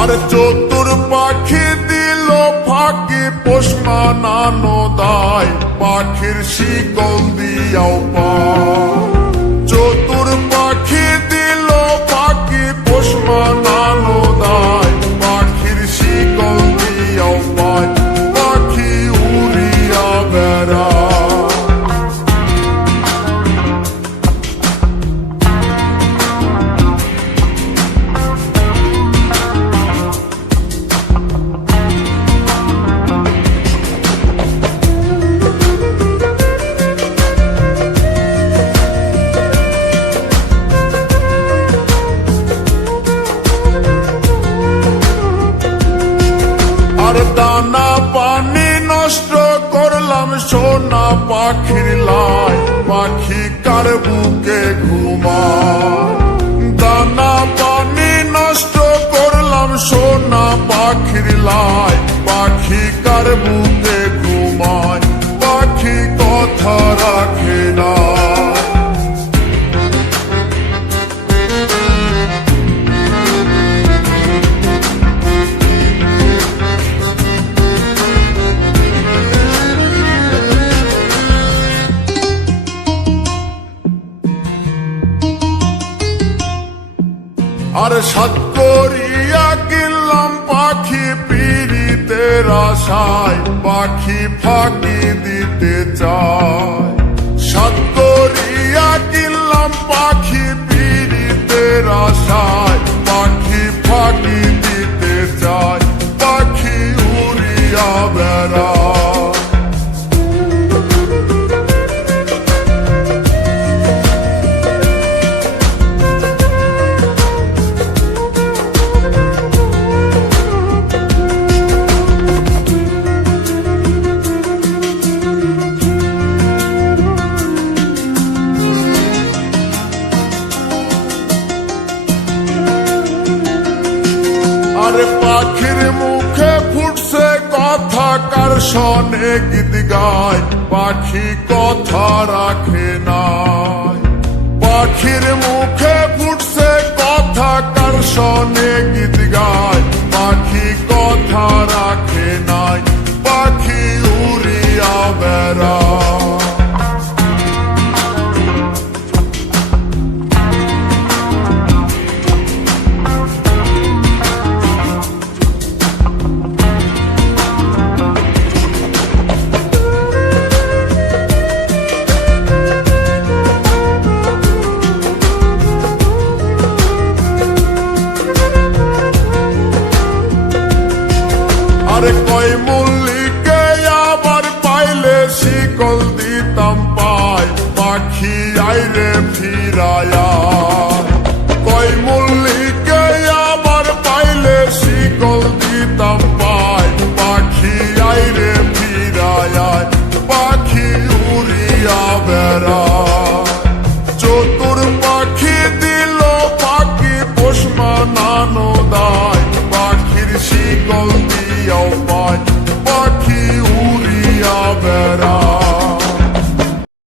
আর চতুর পাখি দিল ফাঁকি পোষ মানানো দায়, পাখির শিকল দিয়াও পায়। চতুর পাখি দিল ফাঁকি পোষ মানানো দায়, পাখির শিকল দিয়াও পায়, পাখি উড়িয়া বেড়ায়। দানা পানি নষ্ট করলাম সোনা পাখির লাই, পাখি কার বুকে ঘুমায়। দানা পানি নষ্ট করলাম সোনা পাখির লাই, পাখি কার বুকে ঘুমায়, পাখি কথা রাখে না। আর সাত করিয়া কিনলাম পাখি পীড়িতের আশায়, পাখি ফাঁকি দিতে চায়। সাত করিয়া কিনলাম পাখি পীড়িতের আশায়, পাখি ফাঁকি দিতে চায়, পাখি উড়িয়া বেড়ায়। আরে পাখির মুখে ফুটছে কথা, কার শোনে গীত গায়, পাখি কথা রাখে নাই। পাখির মুখে ফুটছে কথা, কার শোনে গীত গায়, পাখি কথা রাখে নাই, পাখি উড়িয়া বেড়ায়। আরে কয় মল্লিকে আবার পাইলে শিকল দিতাম পায়, পাখি আইরে ফিরায়া।